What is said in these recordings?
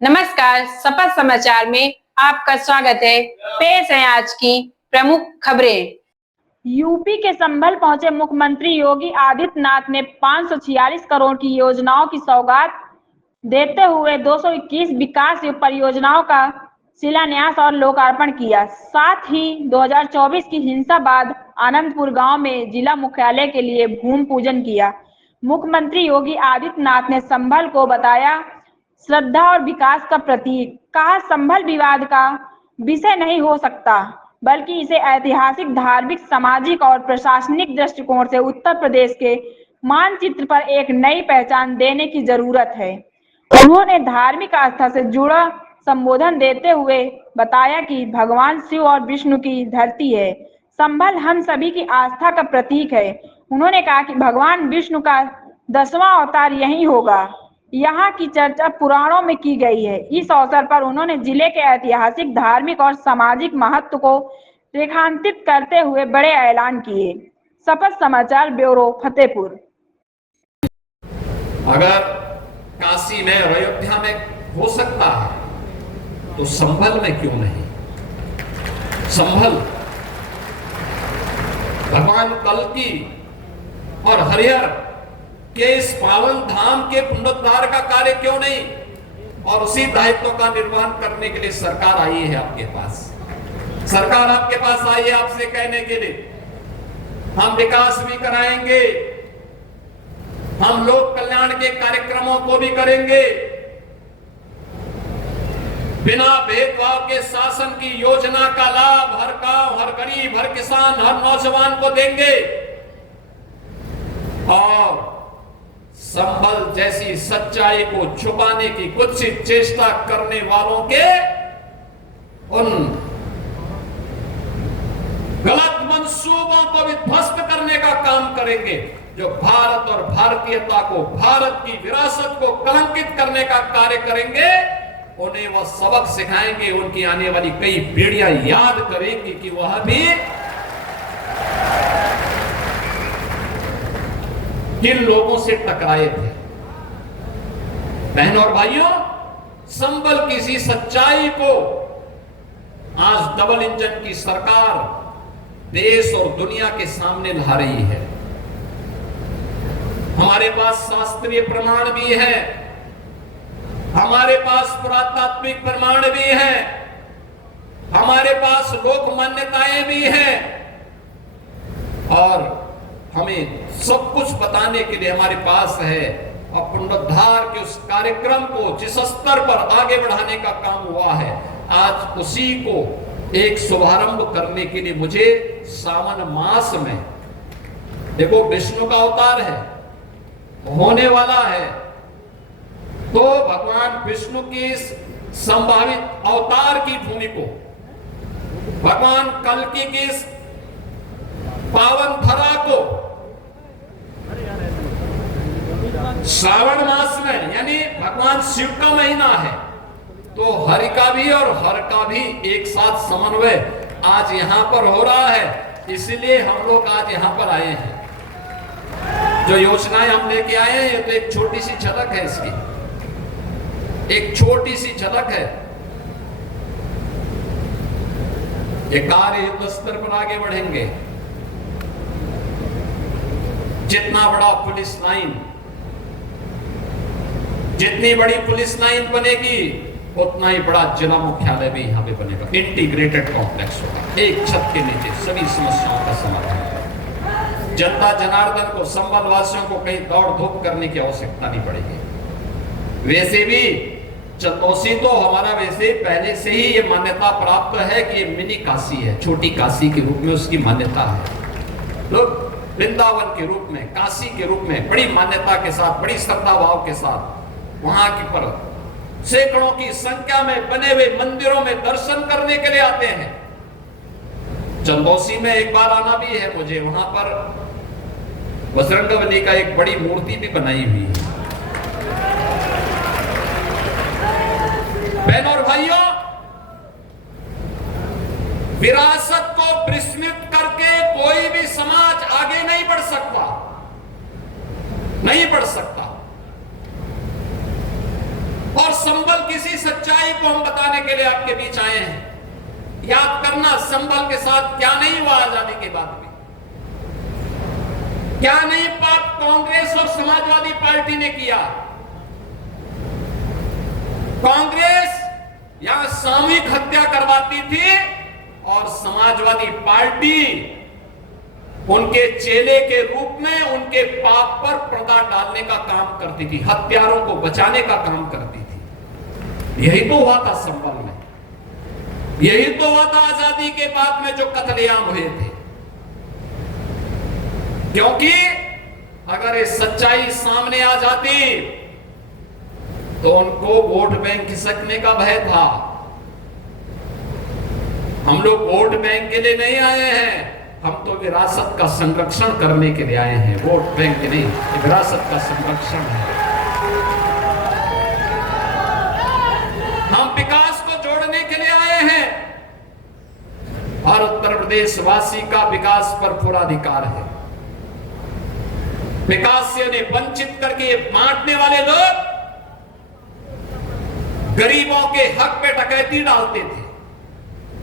नमस्कार, सपा समाचार में आपका स्वागत है। पेश है आज की प्रमुख खबरें। यूपी के संभल पहुंचे मुख्यमंत्री योगी आदित्यनाथ ने 546 करोड़ की योजनाओं की सौगात देते हुए 221 विकास परियोजनाओं का शिलान्यास और लोकार्पण किया। साथ ही 2024 की हिंसा बाद आनंदपुर गांव में जिला मुख्यालय के लिए भूमि पूजन किया। मुख्यमंत्री योगी आदित्यनाथ ने संभल को बताया श्रद्धा और विकास का प्रतीक। कहा, संभल विवाद का विषय नहीं हो सकता, बल्कि इसे ऐतिहासिक, धार्मिक, सामाजिक और प्रशासनिक दृष्टिकोण से उत्तर प्रदेश के मानचित्र पर एक नई पहचान देने की जरूरत है। उन्होंने धार्मिक आस्था से जुड़ा संबोधन देते हुए बताया कि भगवान शिव और विष्णु की धरती है। संभल हम सभी की आस्था का प्रतीक है। उन्होंने कहा कि भगवान विष्णु का 10वां अवतार यही होगा। यहाँ की चर्चा पुराणों में की गई है। इस अवसर पर उन्होंने जिले के ऐतिहासिक, धार्मिक और सामाजिक महत्व को रेखांकित करते हुए बड़े ऐलान किए। सपा समाचार ब्यूरो, फतेहपुर। अगर काशी में और अयोध्या में हो सकता है तो संभल में क्यों नहीं? संभल भगवान कल्की और हरिहर के इस पावन धाम के पुनरुद्धार का कार्य क्यों नहीं? और उसी दायित्व का निर्वहन करने के लिए सरकार आई है आपके पास। सरकार आपके पास आई है आपसे कहने के लिए हम विकास भी कराएंगे, हम लोक कल्याण के कार्यक्रमों को भी करेंगे, बिना भेदभाव के शासन की योजना का लाभ हर गांव, हर गरीब, हर किसान, हर नौजवान को देंगे। और संभल जैसी सच्चाई को छुपाने की कुछ चेष्टा करने वालों के उन गलत मंसूबों को भी ध्वस्त करने का काम करेंगे। जो भारत और भारतीयता को, भारत की विरासत को कलंकित करने का कार्य करेंगे, उन्हें वह सबक सिखाएंगे। उनकी आने वाली कई पीढ़ियां याद करेंगी कि वह भी किन लोगों से टकराए थे। बहनों और भाइयों, संभल की इसी सच्चाई को आज डबल इंजन की सरकार देश और दुनिया के सामने ला रही है। हमारे पास शास्त्रीय प्रमाण भी है, हमारे पास पुरातात्विक प्रमाण भी है, हमारे पास लोक मान्यताएं भी हैं, और हमें सब कुछ बताने के लिए हमारे पास है। और पुनरुद्धार के उस कार्यक्रम को जिस स्तर पर आगे बढ़ाने का काम हुआ है, आज उसी को एक शुभारंभ करने के लिए मुझे सावन मास में, देखो विष्णु का अवतार है, होने वाला है, तो भगवान विष्णु की संभावित अवतार की भूमि को, भगवान कल्की की पावन धरा को श्रावण मास में, यानी भगवान शिव का महीना है, तो हरि का भी और हर का भी एक साथ समन्वय आज यहां पर हो रहा है। इसलिए हम लोग आज यहां पर आए हैं। जो योजनाएं हम लेके आए हैं, ये तो एक छोटी सी झलक है इसकी, एक छोटी सी झलक है। ये कार्य युद्ध स्तर पर आगे बढ़ेंगे। जितना बड़ा पुलिस लाइन, जितनी बड़ी पुलिस लाइन बनेगी, उतना ही बड़ा जिला मुख्यालय भी यहां पे बनेगा। इंटीग्रेटेड कॉम्प्लेक्स होगा, एक छत के नीचे सभी समस्याओं का समाधान। जनता जनार्दन को, संभल वासियों को कहीं दौड़ धूप करने की आवश्यकता नहीं पड़ेगी। वैसे भी चंदौसी तो हमारा वैसे पहले से ही ये मान्यता प्राप्त है कि ये मिनी काशी है, छोटी काशी के रूप में उसकी मान्यता है। लोग वृंदावन के रूप में, काशी के रूप में बड़ी मान्यता के साथ, बड़ी श्रद्धा भाव के साथ वहां की पर सैकड़ों की संख्या में बने हुए मंदिरों में दर्शन करने के लिए आते हैं। चंदौसी में एक बार आना भी है मुझे, वहां पर बजरंगबली का एक बड़ी मूर्ति भी बनाई हुई है। बहनों और भाइयों, विरासत को विस्मृत करके कोई भी समाज आगे नहीं बढ़ सकता, नहीं बढ़ सकता। और संबल किसी सच्चाई को हम बताने के लिए आपके बीच आए हैं। याद करना, संभल के साथ क्या नहीं हुआ आजादी के बाद भी, क्या नहीं पाप कांग्रेस और समाजवादी पार्टी ने किया। कांग्रेस यहां सामूहिक हत्या करवाती थी और समाजवादी पार्टी उनके चेले के रूप में उनके पाप पर पर्दा डालने का काम करती थी, हत्यारों को बचाने का काम करती थी। यही तो हुआ था संभल में, यही तो हुआ था आजादी के बाद में जो कत्लेआम हुए थे। क्योंकि अगर ये सच्चाई सामने आ जाती तो उनको वोट बैंक खिसकने का भय था। हम लोग वोट बैंक के लिए नहीं आए हैं, हम तो विरासत का संरक्षण करने के लिए आए हैं। वोट बैंक नहीं, विरासत का संरक्षण है। हम विकास को जोड़ने के लिए आए हैं और उत्तर प्रदेश वासी का विकास पर पूरा अधिकार है। विकास से उन्हें वंचित करके बांटने वाले लोग गरीबों के हक पे डकैती डालते थे।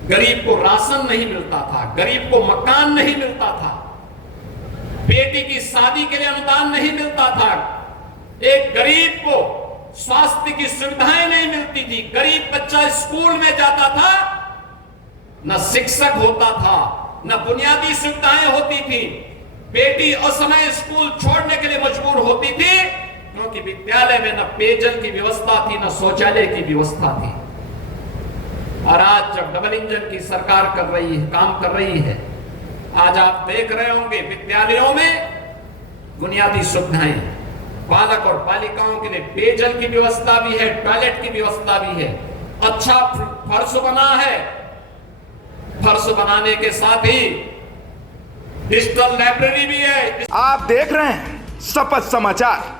गरीब को राशन नहीं मिलता था, गरीब को मकान नहीं मिलता था, बेटी की शादी के लिए अनुदान नहीं मिलता था, एक गरीब को स्वास्थ्य की सुविधाएं नहीं मिलती थी, गरीब बच्चा स्कूल में जाता था, न शिक्षक होता था, न बुनियादी सुविधाएं होती थी, बेटी असमय स्कूल छोड़ने के लिए मजबूर होती थी क्योंकि विद्यालय में न पेयजल की व्यवस्था थी, न शौचालय की व्यवस्था थी। और आज जब डबल इंजन की सरकार कर रही है, काम कर रही है, आज आप देख रहे होंगे विद्यालयों में बुनियादी सुविधाएं, बालक और बालिकाओं के लिए पेयजल की व्यवस्था भी है, टॉयलेट की व्यवस्था भी है, अच्छा फर्श बना है, फर्श बनाने के साथ ही डिजिटल लाइब्रेरी भी है। आप देख रहे हैं शपथ समाचार।